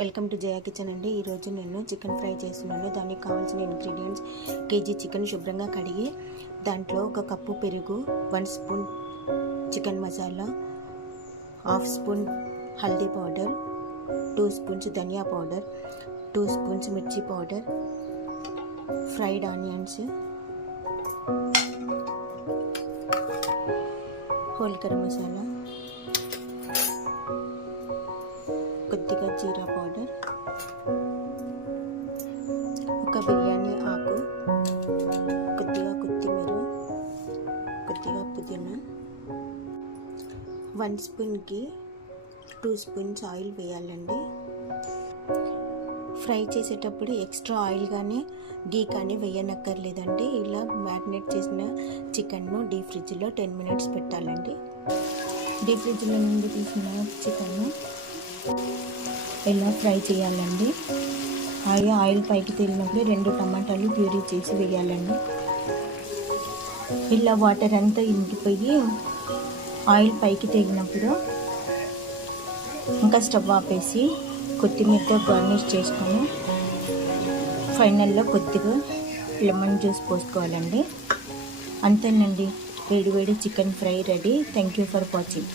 Welcome to Jaya kitchen అండి. ఈరోజు నేను చికెన్ ఫ్రై చేస్తున్నాను. దానికి కావాల్సిన ఇంగ్రీడియంట్స్: కేజీ చికెన్ శుభ్రంగా కడిగి దాంట్లో 1 కప్పు పెరుగు, 1 spoon chicken masala, 1/2 spoon haldi powder, 2 spoons dhaniya powder, 2 spoons mirchi powder, fried onions, whole garam masala, కొద్దిగా జీరా పౌడర్, ఒక బిర్యానీ ఆకు, కొద్దిగా కొత్తిమీర, కొద్దిగా పుదీనా, 1 స్పూన్కి 2 స్పూన్స్ ఆయిల్ వేయాలండి. ఫ్రై చేసేటప్పుడు ఎక్స్ట్రా ఆయిల్ కానీ గీ కానీ వేయనక్కర్లేదండి. ఇలా మ్యారినేట్ చేసిన చికెన్ను డీప్ ఫ్రిడ్జ్లో 10 మినిట్స్ పెట్టాలండి. డీప్ ఫ్రిడ్జ్లో నుండి తీసిన చికెన్ను ఇలా ఫ్రై చేయాలండి. ఆయిల్ పైకి తేలినప్పుడు 2 టమాటాలు ప్యూరీ చేసి వేయాలండి. ఇలా వాటర్ అంతా ఇంకిపోయి ఆయిల్ పైకి తేలినప్పుడు ఇంకా స్టవ్ ఆపేసి కొత్తిమీరతో గార్నిష్ చేసుకొని ఫైనల్లో కొద్దిగా లెమన్ జ్యూస్ పోసుకోవాలండి. అంతేనండి, వేడి వేడి chicken fry ready. Thank you for watching.